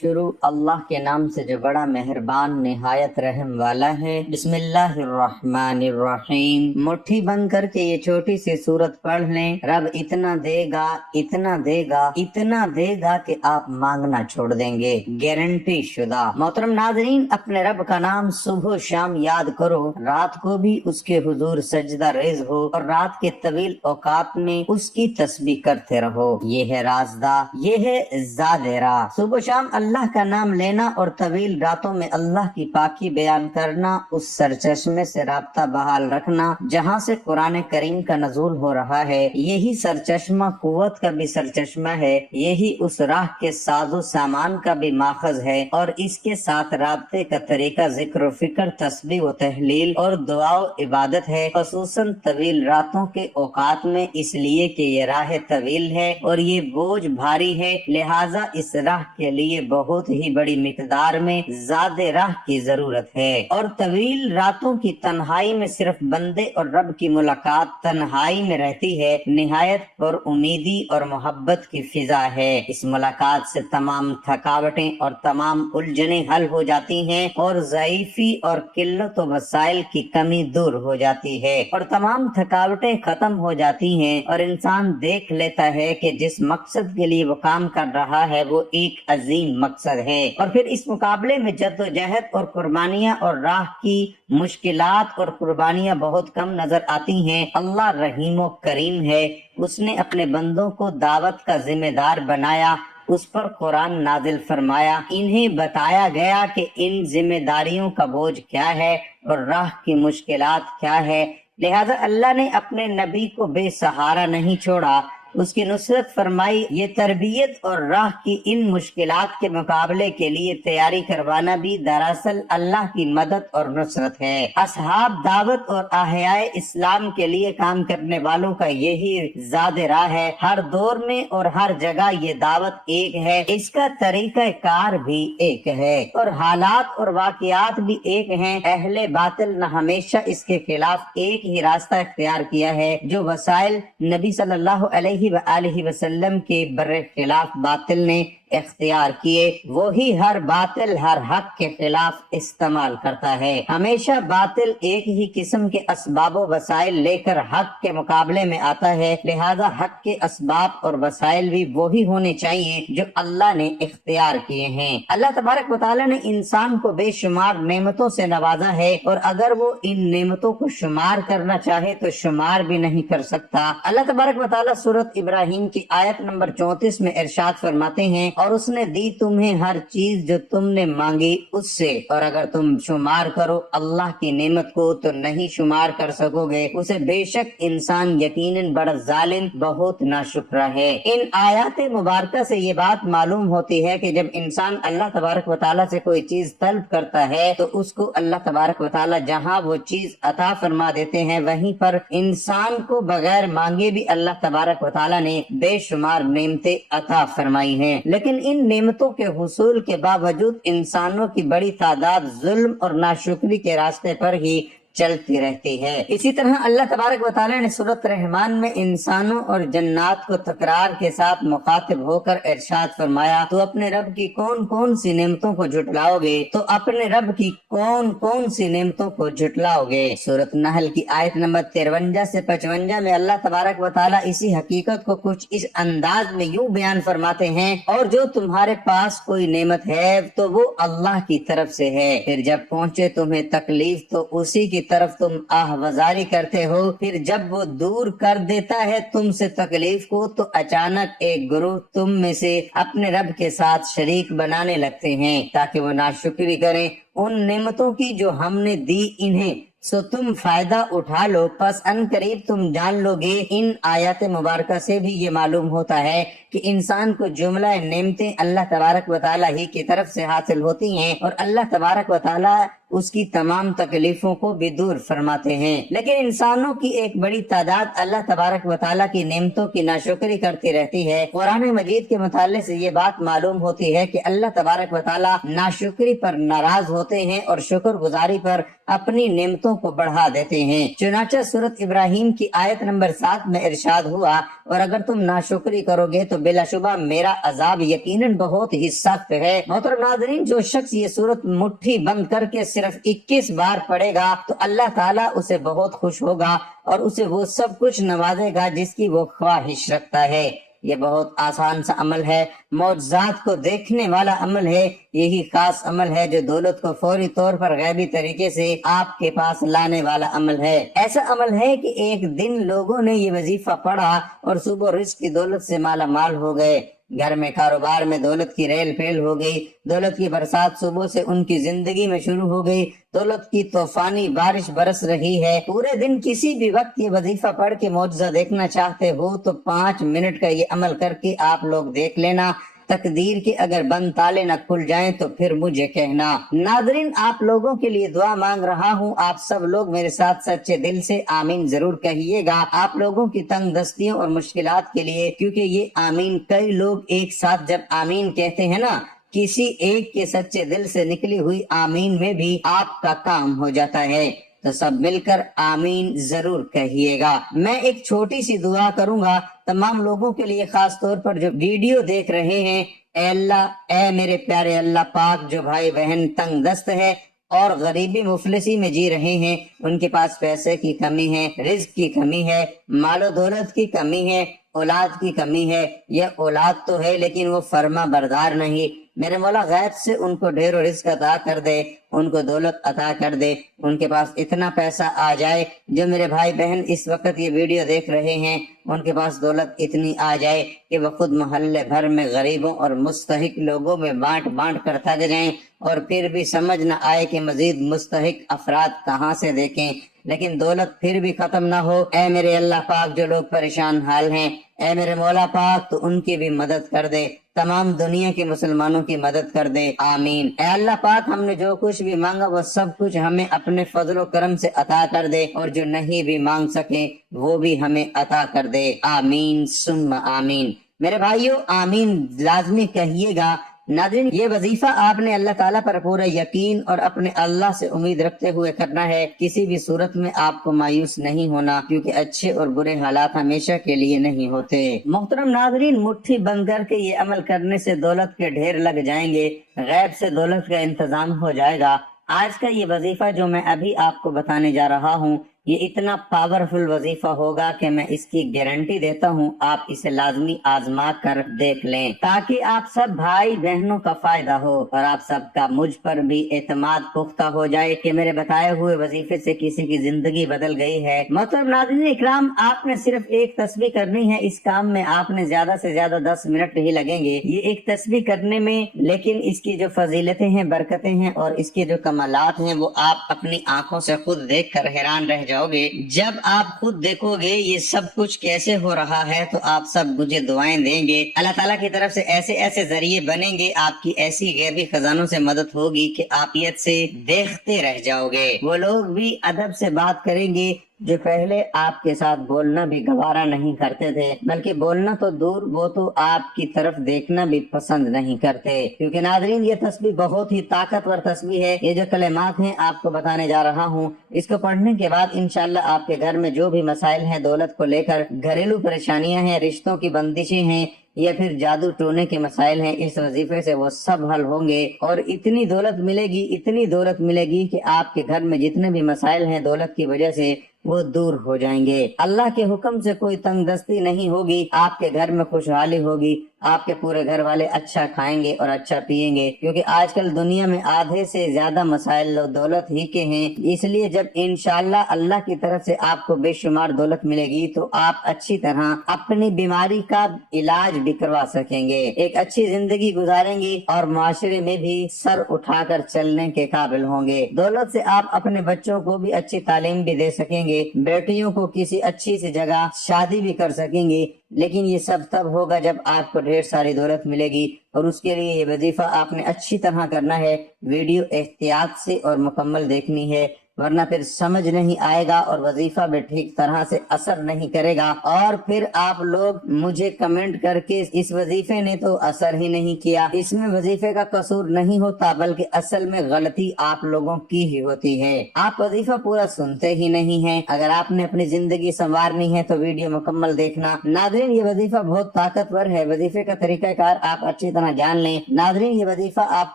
شروع اللہ کے نام سے جو بڑا مہربان نہایت رحم والا ہے۔ بسم اللہ الرحمن الرحیم۔ مٹھی بند کر کے یہ چھوٹی سی سورت پڑھ لیں، رب اتنا دے گا، اتنا دے گا، اتنا دے گا کہ آپ مانگنا چھوڑ دیں گے، گارنٹی شدہ۔ محترم ناظرین، اپنے رب کا نام صبح و شام یاد کرو، رات کو بھی اس کے حضور سجدہ ریز ہو اور رات کے طویل اوقات میں اس کی تسبیح کرتے رہو۔ یہ ہے رازدہ، یہ ہے زاد راہ۔ صبح و شام اللہ کا نام لینا اور طویل راتوں میں اللہ کی پاکی بیان کرنا، اس سرچشمے سے رابطہ بحال رکھنا جہاں سے قرآن کریم کا نزول ہو رہا ہے۔ یہی سرچشمہ قوت کا بھی سرچشمہ ہے، یہی اس راہ کے ساز و سامان کا بھی ماخذ ہے، اور اس کے ساتھ رابطے کا طریقہ ذکر و فکر، تسبیح و تحلیل اور دعا و عبادت ہے، خصوصاً طویل راتوں کے اوقات میں، اس لیے کہ یہ راہ طویل ہے اور یہ بوجھ بھاری ہے، لہٰذا اس راہ کے لیے بہت ہی بڑی مقدار میں زاد راہ کی ضرورت ہے۔ اور طویل راتوں کی تنہائی میں صرف بندے اور رب کی ملاقات تنہائی میں رہتی ہے، نہایت پر امیدی اور محبت کی فضا ہے۔ اس ملاقات سے تمام تھکاوٹیں اور تمام الجھنیں حل ہو جاتی ہیں، اور ضعیفی اور قلت و وسائل کی کمی دور ہو جاتی ہے، اور تمام تھکاوٹیں ختم ہو جاتی ہیں، اور انسان دیکھ لیتا ہے کہ جس مقصد کے لیے وہ کام کر رہا ہے وہ ایک عظیم مقصد ہے۔ اور پھر اس مقابلے میں جد و جہد اور قربانیاں اور راہ کی مشکلات اور قربانیاں بہت کم نظر آتی ہیں۔ اللہ رحیم و کریم ہے، اس نے اپنے بندوں کو دعوت کا ذمہ دار بنایا، اس پر قرآن نازل فرمایا، انہیں بتایا گیا کہ ان ذمہ داریوں کا بوجھ کیا ہے اور راہ کی مشکلات کیا ہے، لہذا اللہ نے اپنے نبی کو بے سہارا نہیں چھوڑا، اس کی نصرت فرمائی۔ یہ تربیت اور راہ کی ان مشکلات کے مقابلے کے لیے تیاری کروانا بھی دراصل اللہ کی مدد اور نصرت ہے۔ اصحاب دعوت اور احیاء اسلام کے لیے کام کرنے والوں کا یہی زاد راہ ہے۔ ہر دور میں اور ہر جگہ یہ دعوت ایک ہے، اس کا طریقہ کار بھی ایک ہے، اور حالات اور واقعات بھی ایک ہیں۔ اہل باطل نے ہمیشہ اس کے خلاف ایک ہی راستہ اختیار کیا ہے، جو وسائل نبی صلی اللہ علیہ وآلہ وسلم کے برخلاف باطل نے اختیار کیے، وہی ہر باطل ہر حق کے خلاف استعمال کرتا ہے۔ ہمیشہ باطل ایک ہی قسم کے اسباب و وسائل لے کر حق کے مقابلے میں آتا ہے، لہذا حق کے اسباب اور وسائل بھی وہی ہونے چاہیے جو اللہ نے اختیار کیے ہیں۔ اللہ تبارک و تعالیٰ نے انسان کو بے شمار نعمتوں سے نوازا ہے، اور اگر وہ ان نعمتوں کو شمار کرنا چاہے تو شمار بھی نہیں کر سکتا۔ اللہ تبارک و تعالیٰ سورۃ ابراہیم کی آیت نمبر 34 میں ارشاد فرماتے ہیں، اور اس نے دی تمہیں ہر چیز جو تم نے مانگی اس سے، اور اگر تم شمار کرو اللہ کی نعمت کو تو نہیں شمار کر سکو گے، اسے بے شک انسان یقیناً بڑا ظالم بہت ناشکرا ہے۔ ان آیات مبارکہ سے یہ بات معلوم ہوتی ہے کہ جب انسان اللہ تبارک و تعالیٰ سے کوئی چیز طلب کرتا ہے تو اس کو اللہ تبارک و تعالیٰ جہاں وہ چیز عطا فرما دیتے ہیں، وہیں پر انسان کو بغیر مانگے بھی اللہ تبارک و تعالیٰ نے بے شمار نعمتیں عطا فرمائی ہیں، لیکن ان نعمتوں کے حصول کے باوجود انسانوں کی بڑی تعداد ظلم اور ناشکری کے راستے پر ہی چلتی رہتی ہے۔ اسی طرح اللہ تبارک و تعالیٰ نے سورۃ رحمان میں انسانوں اور جنات کو تکرار کے ساتھ مخاطب ہو کر ارشاد فرمایا، تو اپنے رب کی کون کون سی نعمتوں کو جھٹلاؤ گے، تو اپنے رب کی کون کون سی نعمتوں کو جھٹلاؤ گے۔ سورۃ نحل کی آیت نمبر 53 سے 55 میں اللہ تبارک و تعالیٰ اسی حقیقت کو کچھ اس انداز میں یوں بیان فرماتے ہیں، اور جو تمہارے پاس کوئی نعمت ہے تو وہ اللہ کی طرف سے ہے، پھر جب پہنچے تمہیں تکلیف تو اسی کی طرف تم آہوازاری کرتے ہو، پھر جب وہ دور کر دیتا ہے تم سے تکلیف کو تو اچانک ایک گروہ تم میں سے اپنے رب کے ساتھ شریک بنانے لگتے ہیں تاکہ وہ ناشکری کریں ان نعمتوں کی جو ہم نے دی انہیں، سو تم فائدہ اٹھا لو، پس ان قریب تم جان لو گے۔ ان آیات مبارکہ سے بھی یہ معلوم ہوتا ہے کہ انسان کو جملہ نعمتیں اللہ تبارک و تعالیٰ ہی کی طرف سے حاصل ہوتی ہیں، اور اللہ تبارک و تعالیٰ اس کی تمام تکلیفوں کو بھی دور فرماتے ہیں۔ لیکن انسانوں کی ایک بڑی تعداد اللہ تبارک و تعالیٰ کی نعمتوں کی ناشکری کرتی رہتی ہے۔ قرآن مجید کے مطالعے سے یہ بات معلوم ہوتی ہے کہ اللہ تبارک و تعالیٰ ناشکری پر ناراض ہوتے ہیں اور شکر گزاری پر اپنی نعمتوں کو بڑھا دیتے ہیں۔ چنانچہ سورۃ ابراہیم کی آیت نمبر 7 میں ارشاد ہوا، اور اگر تم ناشکری کرو گے تو بلا شبہ میرا عذاب یقیناً بہت ہی سخت ہے۔ محترم ناظرین، جو شخص یہ سورت مٹھی بند کر کے صرف 21 بار پڑھے گا تو اللہ تعالیٰ اسے بہت خوش ہوگا اور اسے وہ سب کچھ نوازے گا جس کی وہ خواہش رکھتا ہے۔ یہ بہت آسان سا عمل ہے، معجزات کو دیکھنے والا عمل ہے۔ یہی خاص عمل ہے جو دولت کو فوری طور پر غیبی طریقے سے آپ کے پاس لانے والا عمل ہے۔ ایسا عمل ہے کہ ایک دن لوگوں نے یہ وظیفہ پڑھا اور صبح رزق کی دولت سے مالا مال ہو گئے۔ گھر میں کاروبار میں دولت کی ریل پھیل ہو گئی، دولت کی برسات صبح سے ان کی زندگی میں شروع ہو گئی، دولت کی طوفانی بارش برس رہی ہے۔ پورے دن کسی بھی وقت یہ وظیفہ پڑھ کے معجزہ دیکھنا چاہتے ہو تو 5 منٹ کا یہ عمل کر کے آپ لوگ دیکھ لینا۔ تقدیر کے اگر بند تالے نہ کھل جائیں تو پھر مجھے کہنا۔ ناظرین، آپ لوگوں کے لیے دعا مانگ رہا ہوں، آپ سب لوگ میرے ساتھ سچے دل سے آمین ضرور کہیے گا، آپ لوگوں کی تنگ دستیوں اور مشکلات کے لیے، کیونکہ یہ آمین کئی لوگ ایک ساتھ جب آمین کہتے ہیں نا، کسی ایک کے سچے دل سے نکلی ہوئی آمین میں بھی آپ کا کام ہو جاتا ہے۔ تو سب مل کر آمین ضرور کہیے گا۔ میں ایک چھوٹی سی دعا کروں گا تمام لوگوں کے لیے، خاص طور پر جو ویڈیو دیکھ رہے ہیں۔ اے اللہ، اے میرے پیارے اللہ پاک، جو بھائی بہن تنگ دست ہے اور غریبی مفلسی میں جی رہے ہیں، ان کے پاس پیسے کی کمی ہے، رزق کی کمی ہے، مال و دولت کی کمی ہے، اولاد کی کمی ہے، یہ اولاد تو ہے لیکن وہ فرما بردار نہیں، میرے مولا غیب سے ان کو ڈھیر و رزق عطا کر دے، ان کو دولت عطا کر دے، ان کے پاس اتنا پیسہ آ جائے۔ جو میرے بھائی بہن اس وقت یہ ویڈیو دیکھ رہے ہیں، ان کے پاس دولت اتنی آ جائے کہ وہ خود محلے بھر میں غریبوں اور مستحق لوگوں میں بانٹ بانٹ کر تھک جائیں اور پھر بھی سمجھ نہ آئے کہ مزید مستحق افراد کہاں سے دیکھیں، لیکن دولت پھر بھی ختم نہ ہو۔ اے میرے اللہ پاک، جو لوگ پریشان حال ہیں، اے میرے مولا پاک، تو ان کی بھی مدد کر دے، تمام دنیا کے مسلمانوں کی مدد کر دے، آمین۔ اے اللہ پاک، ہم نے جو کچھ بھی مانگا وہ سب کچھ ہمیں اپنے فضل و کرم سے عطا کر دے، اور جو نہیں بھی مانگ سکے وہ بھی ہمیں عطا کر دے، آمین ثم آمین۔ میرے بھائیو، آمین لازمی کہیے گا۔ ناظرین، یہ وظیفہ آپ نے اللہ تعالیٰ پر پورا یقین اور اپنے اللہ سے امید رکھتے ہوئے کرنا ہے۔ کسی بھی صورت میں آپ کو مایوس نہیں ہونا، کیونکہ اچھے اور برے حالات ہمیشہ کے لیے نہیں ہوتے۔ محترم ناظرین، مٹھی بند کر کے یہ عمل کرنے سے دولت کے ڈھیر لگ جائیں گے، غیب سے دولت کا انتظام ہو جائے گا۔ آج کا یہ وظیفہ جو میں ابھی آپ کو بتانے جا رہا ہوں، یہ اتنا پاورفل وظیفہ ہوگا کہ میں اس کی گارنٹی دیتا ہوں، آپ اسے لازمی آزما کر دیکھ لیں، تاکہ آپ سب بھائی بہنوں کا فائدہ ہو اور آپ سب کا مجھ پر بھی اعتماد پختہ ہو جائے کہ میرے بتائے ہوئے وظیفے سے کسی کی زندگی بدل گئی ہے۔ محترم ناظرین اکرام، آپ نے صرف ایک تسبیح کرنی ہے۔ اس کام میں آپ نے زیادہ سے زیادہ 10 منٹ ہی لگیں گے یہ ایک تسبیح کرنے میں، لیکن اس کی جو فضیلتیں ہیں، برکتیں ہیں اور اس کے جو کمالات ہیں، وہ آپ اپنی آنکھوں سے خود دیکھ کر حیران رہ جاؤ گے۔ جب آپ خود دیکھو گے یہ سب کچھ کیسے ہو رہا ہے تو آپ سب مجھے دعائیں دیں گے۔ اللہ تعالیٰ کی طرف سے ایسے ایسے ذریعے بنیں گے، آپ کی ایسی غیبی خزانوں سے مدد ہوگی کہ آپ سے دیکھتے رہ جاؤ گے۔ وہ لوگ بھی ادب سے بات کریں گے جو پہلے آپ کے ساتھ بولنا بھی گوارا نہیں کرتے تھے، بلکہ بولنا تو دور، وہ تو آپ کی طرف دیکھنا بھی پسند نہیں کرتے۔ کیونکہ ناظرین، یہ تسبیح بہت ہی طاقتور تسبیح ہے۔ یہ جو کلمات ہیں آپ کو بتانے جا رہا ہوں، اس کو پڑھنے کے بعد انشاءاللہ آپ کے گھر میں جو بھی مسائل ہیں، دولت کو لے کر گھریلو پریشانیاں ہیں، رشتوں کی بندشیں ہیں یا پھر جادو ٹونے کے مسائل ہیں، اس وظیفے سے وہ سب حل ہوں گے اور اتنی دولت ملے گی، اتنی دولت ملے گی کہ آپ کے گھر میں جتنے بھی مسائل ہیں دولت کی وجہ سے وہ دور ہو جائیں گے۔ اللہ کے حکم سے کوئی تنگ دستی نہیں ہوگی، آپ کے گھر میں خوشحالی ہوگی، آپ کے پورے گھر والے اچھا کھائیں گے اور اچھا پیئیں گے، کیونکہ آج کل دنیا میں آدھے سے زیادہ مسائل دولت ہی کے ہیں۔ اس لیے جب انشاءاللہ اللہ کی طرف سے آپ کو بے شمار دولت ملے گی تو آپ اچھی طرح اپنی بیماری کا علاج بھی کروا سکیں گے، ایک اچھی زندگی گزاریں گے اور معاشرے میں بھی سر اٹھا کر چلنے کے قابل ہوں گے۔ دولت سے آپ اپنے بچوں کو بھی اچھی تعلیم بھی دے سکیں گے، بیٹیوں کو کسی اچھی سی جگہ شادی بھی کر سکیں گے، لیکن یہ سب تب ہوگا جب آپ کو ڈھیر ساری دولت ملے گی، اور اس کے لیے یہ وظیفہ آپ نے اچھی طرح کرنا ہے، ویڈیو احتیاط سے اور مکمل دیکھنی ہے، ورنہ پھر سمجھ نہیں آئے گا اور وظیفہ بھی ٹھیک طرح سے اثر نہیں کرے گا، اور پھر آپ لوگ مجھے کمنٹ کر کے اس وظیفے نے تو اثر ہی نہیں کیا، اس میں وظیفے کا قصور نہیں ہوتا بلکہ اصل میں غلطی آپ لوگوں کی ہی ہوتی ہے۔ آپ وظیفہ پورا سنتے ہی نہیں ہیں۔ اگر آپ نے اپنی زندگی سنوارنی ہے تو ویڈیو مکمل دیکھنا۔ ناظرین، یہ وظیفہ بہت طاقتور ہے، وظیفے کا طریقہ کار آپ اچھی طرح جان لیں۔ ناظرین، یہ وظیفہ آپ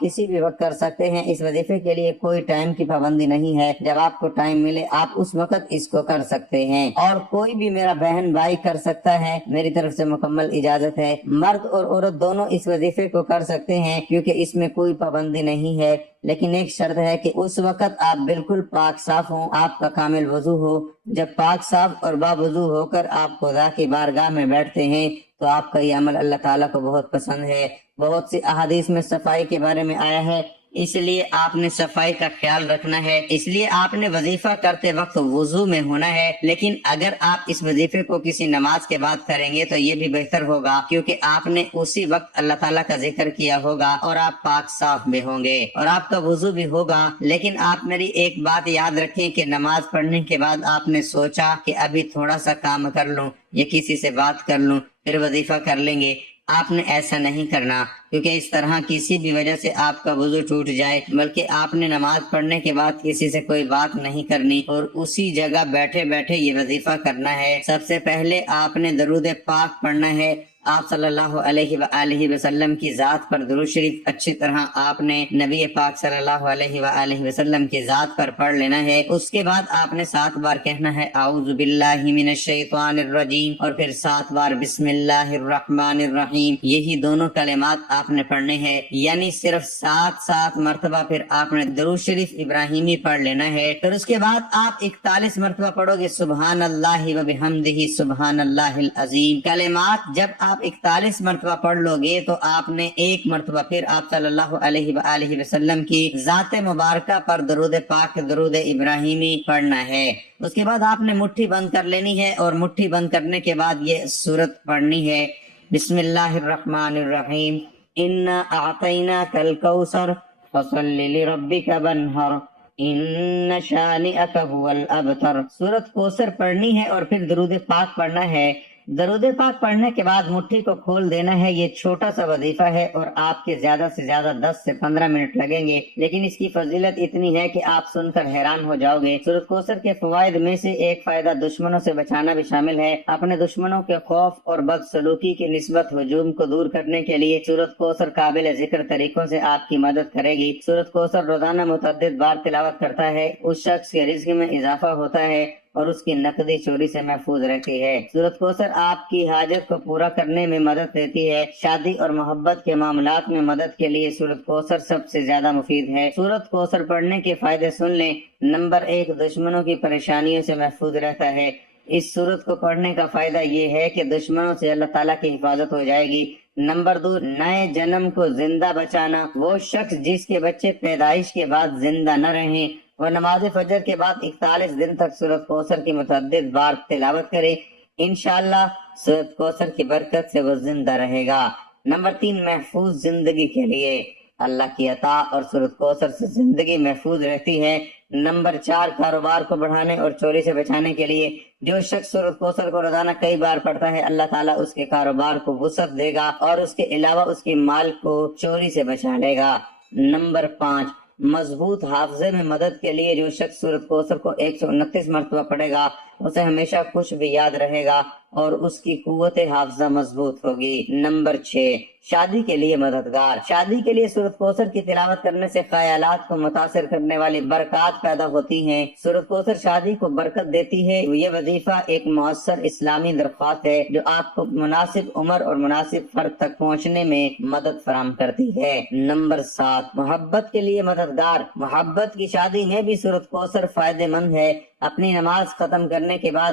کسی بھی وقت کر سکتے ہیں، اس وظیفے کے لیے کوئی ٹائم کی پابندی نہیں ہے، جب آپ کو ٹائم ملے آپ اس وقت اس کو کر سکتے ہیں، اور کوئی بھی میرا بہن بھائی کر سکتا ہے، میری طرف سے مکمل اجازت ہے۔ مرد اور عورت دونوں اس وظیفے کو کر سکتے ہیں کیونکہ اس میں کوئی پابندی نہیں ہے، لیکن ایک شرط ہے کہ اس وقت آپ بالکل پاک صاف ہوں، آپ کا کامل وضو ہو۔ جب پاک صاف اور باوضو ہو کر آپ خدا کی بارگاہ میں بیٹھتے ہیں تو آپ کا یہ عمل اللہ تعالیٰ کو بہت پسند ہے۔ بہت سی احادیث میں صفائی کے بارے میں آیا ہے، اس لیے آپ نے صفائی کا خیال رکھنا ہے، اس لیے آپ نے وظیفہ کرتے وقت وضو میں ہونا ہے۔ لیکن اگر آپ اس وظیفے کو کسی نماز کے بعد کریں گے تو یہ بھی بہتر ہوگا، کیونکہ آپ نے اسی وقت اللہ تعالیٰ کا ذکر کیا ہوگا اور آپ پاک صاف بھی ہوں گے اور آپ کا وضو بھی ہوگا۔ لیکن آپ میری ایک بات یاد رکھیں کہ نماز پڑھنے کے بعد آپ نے سوچا کہ ابھی تھوڑا سا کام کر لوں یا کسی سے بات کر لوں پھر وظیفہ کر لیں گے، آپ نے ایسا نہیں کرنا، کیونکہ اس طرح کسی بھی وجہ سے آپ کا وضو ٹوٹ جائے، بلکہ آپ نے نماز پڑھنے کے بعد کسی سے کوئی بات نہیں کرنی اور اسی جگہ بیٹھے بیٹھے یہ وظیفہ کرنا ہے۔ سب سے پہلے آپ نے درود پاک پڑھنا ہے، آپ صلی اللہ علیہ وآلہ وسلم کی ذات پر درود شریف اچھی طرح آپ نے نبی پاک صلی اللہ علیہ وآلہ وسلم کی ذات پر پڑھ لینا ہے۔ اس کے بعد آپ نے 7 بار کہنا ہے اعوذ باللہ من الشیطان الرجیم، اور پھر 7 بار بسم اللہ الرحمن الرحیم۔ یہی دونوں کلمات آپ نے پڑھنے ہیں، یعنی صرف 7 مرتبہ پھر آپ نے درود شریف ابراہیمی پڑھ لینا ہے۔ پھر اس کے بعد آپ 41 مرتبہ پڑھو گے سبحان اللہ وبحمدہ سبحان اللہ العظیم۔ کلمات جب آپ 41 مرتبہ پڑھ لو گے تو آپ نے 1 مرتبہ پھر آپ صلی اللہ علیہ وآلہ وسلم کی ذات مبارکہ پر درود پاک درود ابراہیمی پڑھنا ہے۔ اس کے بعد آپ نے مٹھی بند کر لینی ہے، اور مٹھی بند کرنے کے بعد یہ سورت پڑھنی ہے، بسم اللہ الرحمن الرحیم، انا اعطیناک الکوثر فصل لربک وانحر ان شانئک هو الابتر۔ سورت کوثر پڑھنی ہے اور پھر درود پاک پڑھنا ہے۔ درود پاک پڑھنے کے بعد مٹھی کو کھول دینا ہے۔ یہ چھوٹا سا وظیفہ ہے اور آپ کے زیادہ سے زیادہ 10 سے 15 منٹ لگیں گے، لیکن اس کی فضیلت اتنی ہے کہ آپ سن کر حیران ہو جاؤ گے۔ سورۃ کوثر کے فوائد میں سے ایک فائدہ دشمنوں سے بچانا بھی شامل ہے۔ اپنے دشمنوں کے خوف اور بدسلوکی کی نسبت ہجوم کو دور کرنے کے لیے سورۃ کوثر قابل ذکر طریقوں سے آپ کی مدد کرے گی۔ سورۃ کوثر روزانہ متعدد بار تلاوت کرتا ہے، اس شخص کے رزق میں اضافہ ہوتا ہے اور اس کی نقدی چوری سے محفوظ رہتی ہے۔ سورۃ کوثر آپ کی حاجت کو پورا کرنے میں مدد دیتی ہے۔ شادی اور محبت کے معاملات میں مدد کے لیے سورۃ کوثر سب سے زیادہ مفید ہے۔ سورۃ کوثر پڑھنے کے فائدے سن لیں۔ نمبر 1، دشمنوں کی پریشانیوں سے محفوظ رہتا ہے۔ اس سورت کو پڑھنے کا فائدہ یہ ہے کہ دشمنوں سے اللہ تعالیٰ کی حفاظت ہو جائے گی۔ نمبر 2، نئے جنم کو زندہ بچانا۔ وہ شخص جس کے بچے پیدائش کے بعد زندہ نہ رہیں، وہ نماز فجر کے بعد 41 دن تک سورۃ کوثر کی متعدد بار تلاوت کرے، انشاءاللہ سورۃ کوثر کی برکت سے وہ زندہ رہے گا۔ نمبر 3، محفوظ زندگی کے لیے اللہ کی عطا اور سورۃ کوثر سے زندگی محفوظ رہتی ہے۔ نمبر 4، کاروبار کو بڑھانے اور چوری سے بچانے کے لیے جو شخص سورۃ کوثر کو روزانہ کئی بار پڑھتا ہے، اللہ تعالیٰ اس کے کاروبار کو وسعت دے گا اور اس کے علاوہ اس کے مال کو چوری سے بچا لے گا۔ نمبر 5، مضبوط حافظے میں مدد کے لیے جو شخص سورۃ کوثر کو 129 مرتبہ پڑھے گا اسے ہمیشہ کچھ بھی یاد رہے گا اور اس کی قوت حافظہ مضبوط ہوگی۔ نمبر 6، شادی کے لیے مددگار۔ شادی کے لیے سورۃ کوثر کی تلاوت کرنے سے خیالات کو متاثر کرنے والی برکات پیدا ہوتی ہیں۔ سورۃ کوثر شادی کو برکت دیتی ہے۔ یہ وظیفہ ایک مؤثر اسلامی درخواست ہے جو آپ کو مناسب عمر اور مناسب فرد تک پہنچنے میں مدد فراہم کرتی ہے۔ نمبر 7، محبت کے لیے مددگار۔ محبت کی شادی میں بھی سورۃ کوثر فائدہ مند ہے۔ اپنی نماز ختم کرنے کے بعد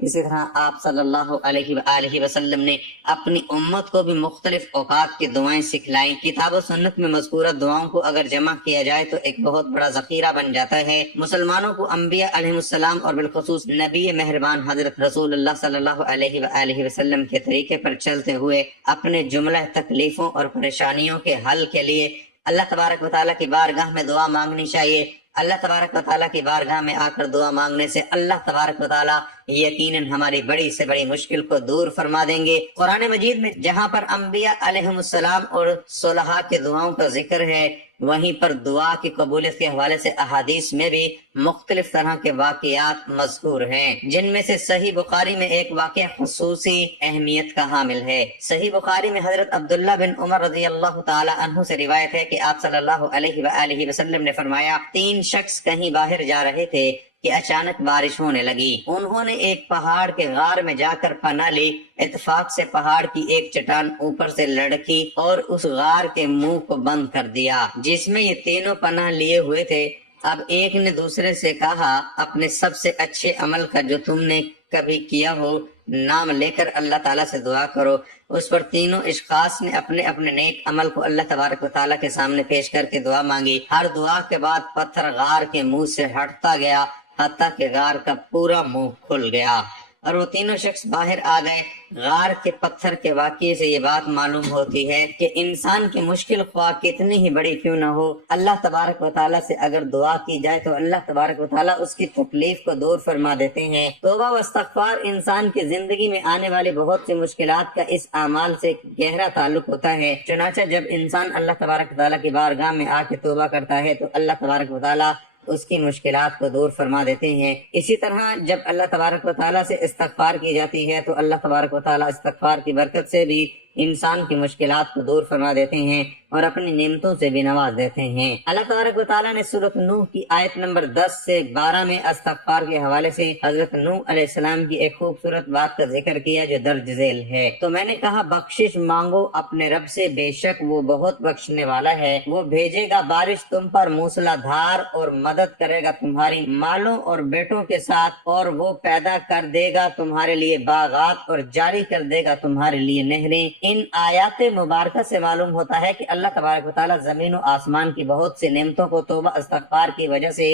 اسی طرح آپ صلی اللہ علیہ وآلہ وسلم نے اپنی امت کو بھی مختلف اوقات کی دعائیں سکھلائیں۔ کتاب و سنت میں مذکورہ دعاؤں کو اگر جمع کیا جائے تو ایک بہت بڑا ذخیرہ بن جاتا ہے۔ مسلمانوں کو انبیاء علیہ السلام اور بالخصوص نبی مہربان حضرت رسول اللہ صلی اللہ علیہ وآلہ وسلم کے طریقے پر چلتے ہوئے اپنے جملہ تکلیفوں اور پریشانیوں کے حل کے لیے اللہ تبارک و تعالیٰ کی بارگاہ میں دعا مانگنی چاہیے۔ اللہ تبارک و تعالیٰ کی بارگاہ میں آ کر دعا مانگنے سے اللہ تبارک و تعالیٰ یقیناً ہماری بڑی سے بڑی مشکل کو دور فرما دیں گے۔ قرآن مجید میں جہاں پر انبیاء علیہ السلام اور صلحاء کے دعاؤں کا ذکر ہے، وہیں پر دعا کی قبولیت کے حوالے سے احادیث میں بھی مختلف طرح کے واقعات مذکور ہیں، جن میں سے صحیح بخاری میں ایک واقعہ خصوصی اہمیت کا حامل ہے۔ صحیح بخاری میں حضرت عبداللہ بن عمر رضی اللہ تعالی عنہ سے روایت ہے کہ آپ صلی اللہ علیہ وآلہ وسلم نے فرمایا، 3 شخص کہیں باہر جا رہے تھے کہ اچانک بارش ہونے لگی۔ انہوں نے ایک پہاڑ کے غار میں جا کر پناہ لی۔ اتفاق سے پہاڑ کی ایک چٹان اوپر سے لڑکی اور اس غار کے منہ کو بند کر دیا جس میں یہ تینوں پناہ لیے ہوئے تھے۔ اب ایک نے دوسرے سے کہا، اپنے سب سے اچھے عمل کا جو تم نے کبھی کیا ہو نام لے کر اللہ تعالیٰ سے دعا کرو۔ اس پر تینوں اشخاص نے اپنے اپنے نیک عمل کو اللہ تبارک و تعالیٰ کے سامنے پیش کر کے دعا مانگی۔ ہر دعا کے بعد پتھر غار کے منہ سے ہٹتا گیا حتیٰ کہ غار کا پورا منہ کھل گیا اور وہ تینوں شخص باہر آ گئے۔ غار کے پتھر کے واقعے سے یہ بات معلوم ہوتی ہے کہ انسان کی مشکل خواہ کتنی ہی بڑی کیوں نہ ہو، اللہ تبارک و تعالیٰ سے اگر دعا کی جائے تو اللہ تبارک و تعالیٰ اس کی تکلیف کو دور فرما دیتے ہیں۔ توبہ و استغفار انسان کی زندگی میں آنے والی بہت سی مشکلات کا اس اعمال سے گہرا تعلق ہوتا ہے۔ چنانچہ جب انسان اللہ تبارک و تعالیٰ کی بارگاہ میں آ کے توبہ کرتا ہے تو اللہ تبارک و تعالیٰ اس کی مشکلات کو دور فرما دیتے ہیں۔ اسی طرح جب اللہ تبارک و تعالیٰ سے استغفار کی جاتی ہے تو اللہ تبارک و تعالیٰ استغفار کی برکت سے بھی انسان کی مشکلات کو دور فرما دیتے ہیں اور اپنی نعمتوں سے بھی نواز دیتے ہیں۔ اللہ تبارک و تعالیٰ نے سورۃ نوح کی آیت نمبر 10 سے 12 میں استغفار کے حوالے سے حضرت نوح علیہ السلام کی ایک خوبصورت بات کا ذکر کیا جو درج ذیل ہے۔ تو میں نے کہا، بخشش مانگو اپنے رب سے، بے شک وہ بہت بخشنے والا ہے۔ وہ بھیجے گا بارش تم پر موسلا دھار اور مدد کرے گا تمہاری مالوں اور بیٹوں کے ساتھ، اور وہ پیدا کر دے گا تمہارے لیے باغات اور جاری کر دے گا تمہارے لیے نہریں۔ ان آیات مبارکہ سے معلوم ہوتا ہے کہ اللہ تبارک و تعالیٰ زمین و آسمان کی بہت سی نعمتوں کو توبہ استغفار کی وجہ سے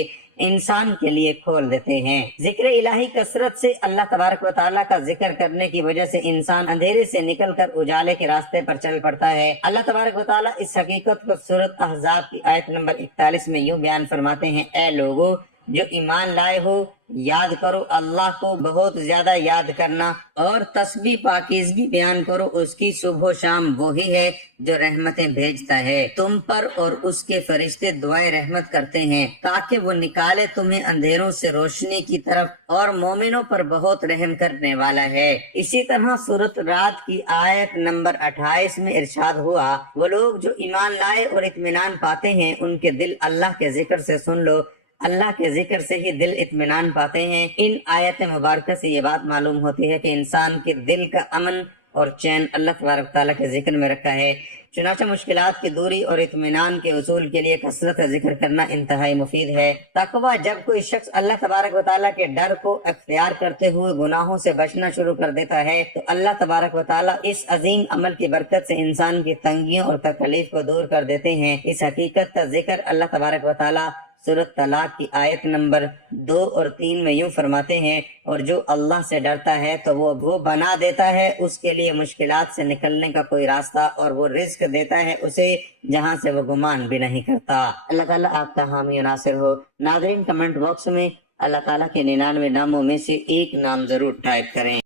انسان کے لیے کھول دیتے ہیں۔ ذکر الہی کثرت سے اللہ تبارک و تعالیٰ کا ذکر کرنے کی وجہ سے انسان اندھیرے سے نکل کر اجالے کے راستے پر چل پڑتا ہے۔ اللہ تبارک و تعالیٰ اس حقیقت کو سورۃ احزاب کی آیت نمبر 41 میں یوں بیان فرماتے ہیں، اے لوگو جو ایمان لائے ہو، یاد کرو اللہ کو بہت زیادہ یاد کرنا اور تسبیح پاکیزگی بیان کرو اس کی۔ صبح و شام وہی ہے جو رحمتیں بھیجتا ہے تم پر، اور اس کے فرشتے دعائیں رحمت کرتے ہیں تاکہ وہ نکالے تمہیں اندھیروں سے روشنی کی طرف، اور مومنوں پر بہت رحم کرنے والا ہے۔ اسی طرح سورۃ رات کی آیت نمبر 28 میں ارشاد ہوا، وہ لوگ جو ایمان لائے اور اطمینان پاتے ہیں ان کے دل اللہ کے ذکر سے سن لو، اللہ کے ذکر سے ہی دل اطمینان پاتے ہیں۔ ان آیت مبارکہ سے یہ بات معلوم ہوتی ہے کہ انسان کے دل کا امن اور چین اللہ تبارک تعالیٰ کے ذکر میں رکھا ہے۔ چنانچہ مشکلات کی دوری اور اطمینان کے اصول کے لیے کثرت ذکر کرنا انتہائی مفید ہے۔ تقویٰ، جب کوئی شخص اللہ تبارک و تعالیٰ کے ڈر کو اختیار کرتے ہوئے گناہوں سے بچنا شروع کر دیتا ہے تو اللہ تبارک و تعالیٰ اس عظیم عمل کی برکت سے انسان کی تنگیوں اور تکلیف کو دور کر دیتے ہیں۔ اس حقیقت کا ذکر اللہ تبارک و تعالیٰ سورۃ طلاق کی آیت نمبر 2 اور 3 میں یوں فرماتے ہیں، اور جو اللہ سے ڈرتا ہے تو وہ بنا دیتا ہے اس کے لیے مشکلات سے نکلنے کا کوئی راستہ، اور وہ رزق دیتا ہے اسے جہاں سے وہ گمان بھی نہیں کرتا۔ اللہ تعالیٰ آپ کا حامی و ناصر ہو۔ ناظرین، کمنٹ باکس میں اللہ تعالیٰ کے 99 ناموں میں سے ایک نام ضرور ٹائپ کریں۔